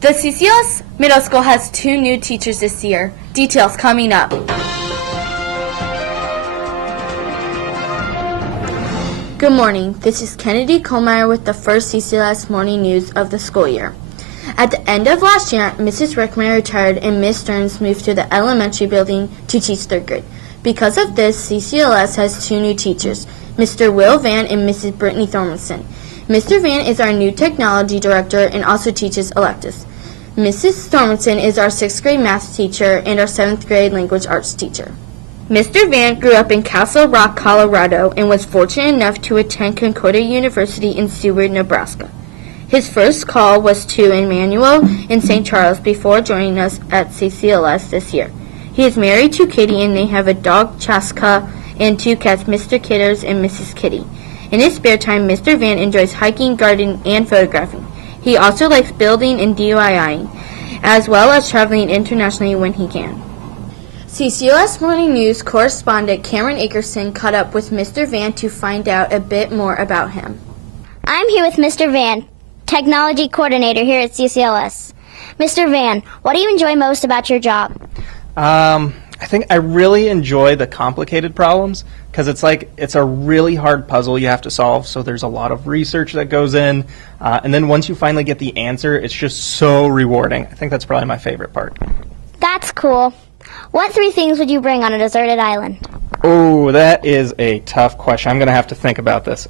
The CCLS Middle School has 2 new teachers this year. Details coming up. Good morning. This is Kennedy Kohlmeyer with the first CCLS morning news of the school year. At the end of last year, Mrs. Rickman retired and Miss Stearns moved to the elementary building to teach 3rd grade. Because of this, CCLS has 2 new teachers, Mr. Will Vann and Mrs. Brittany Thormodson. Mr. Vann is our new technology director and also teaches electives. Mrs. Thormodson is our 6th grade math teacher and our 7th grade language arts teacher. Mr. Vann grew up in Castle Rock, Colorado, and was fortunate enough to attend Concordia University in Seward, Nebraska. His first call was to Emmanuel in St. Charles before joining us at CCLS this year. He is married to Kitty and they have a dog, Chaska, and 2 cats, Mr. Kitters and Mrs. Kitty. In his spare time, Mr. Vann enjoys hiking, gardening, and photographing. He also likes building and DIYing, as well as traveling internationally when he can. CCLS Morning News correspondent Cameron Akerson caught up with Mr. Vann to find out a bit more about him. I'm here with Mr. Vann, Technology Coordinator here at CCLS. Mr. Vann, what do you enjoy most about your job? I think I really enjoy the complicated problems because it's a really hard puzzle you have to solve, so there's a lot of research that goes in, and then once you finally get the answer, it's just so rewarding. I think that's probably my favorite part. That's cool. What 3 things would you bring on a deserted island? Oh, that is a tough question. I'm going to have to think about this.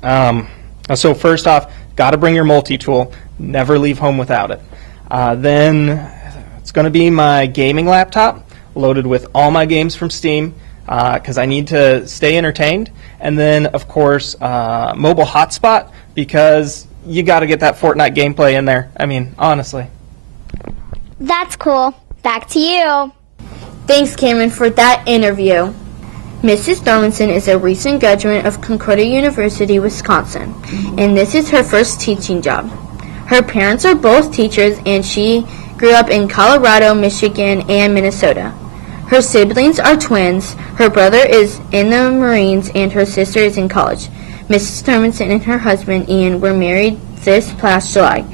So first off, got to bring your multi-tool. Never leave home without it. Then it's going to be my gaming laptop, loaded with all my games from Steam, because I need to stay entertained. And then, of course, mobile hotspot, because you got to get that Fortnite gameplay in there. I mean, honestly. That's cool. Back to you. Thanks, Cameron, for that interview. Mrs. Thormodson is a recent graduate of Concordia University, Wisconsin, and this is her first teaching job. Her parents are both teachers, and she grew up in Colorado, Michigan, and Minnesota. Her siblings are twins. Her brother is in the Marines, and her sister is in college. Mrs. Thormodson and her husband, Ian, were married this past July.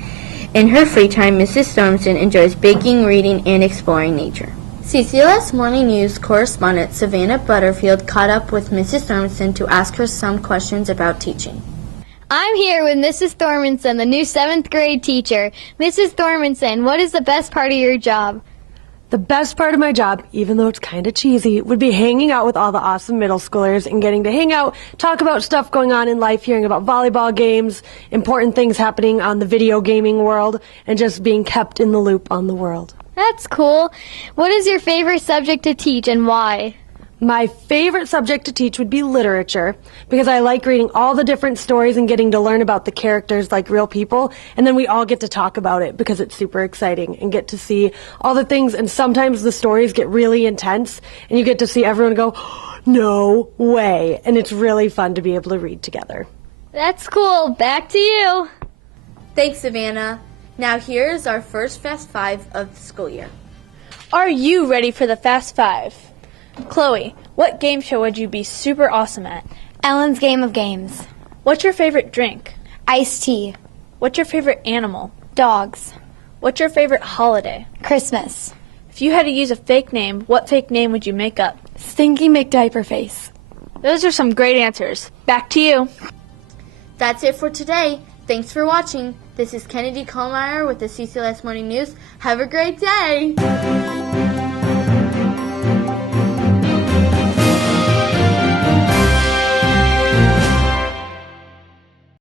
In her free time, Mrs. Thormodson enjoys baking, reading, and exploring nature. CCLS Morning News correspondent Savannah Butterfield caught up with Mrs. Thormodson to ask her some questions about teaching. I'm here with Mrs. Thormodson, the new 7th grade teacher. Mrs. Thormodson, what is the best part of your job? The best part of my job, even though it's kind of cheesy, would be hanging out with all the awesome middle schoolers and getting to hang out, talk about stuff going on in life, hearing about volleyball games, important things happening on the video gaming world, and just being kept in the loop on the world. That's cool. What is your favorite subject to teach and why? My favorite subject to teach would be literature, because I like reading all the different stories and getting to learn about the characters like real people, and then we all get to talk about it because it's super exciting and get to see all the things, and sometimes the stories get really intense, and you get to see everyone go, no way, and it's really fun to be able to read together. That's cool. Back to you. Thanks, Savannah. Now here is our first Fast 5 of the school year. Are you ready for the Fast 5? Chloe, what game show would you be super awesome at? Ellen's Game of Games. What's your favorite drink? Iced tea. What's your favorite animal? Dogs. What's your favorite holiday? Christmas. If you had to use a fake name, what fake name would you make up? Stinky McDiaperface. Those are some great answers. Back to you. That's it for today. Thanks for watching. This is Kennedy Kohlmeyer with the CCLS Morning News. Have a great day.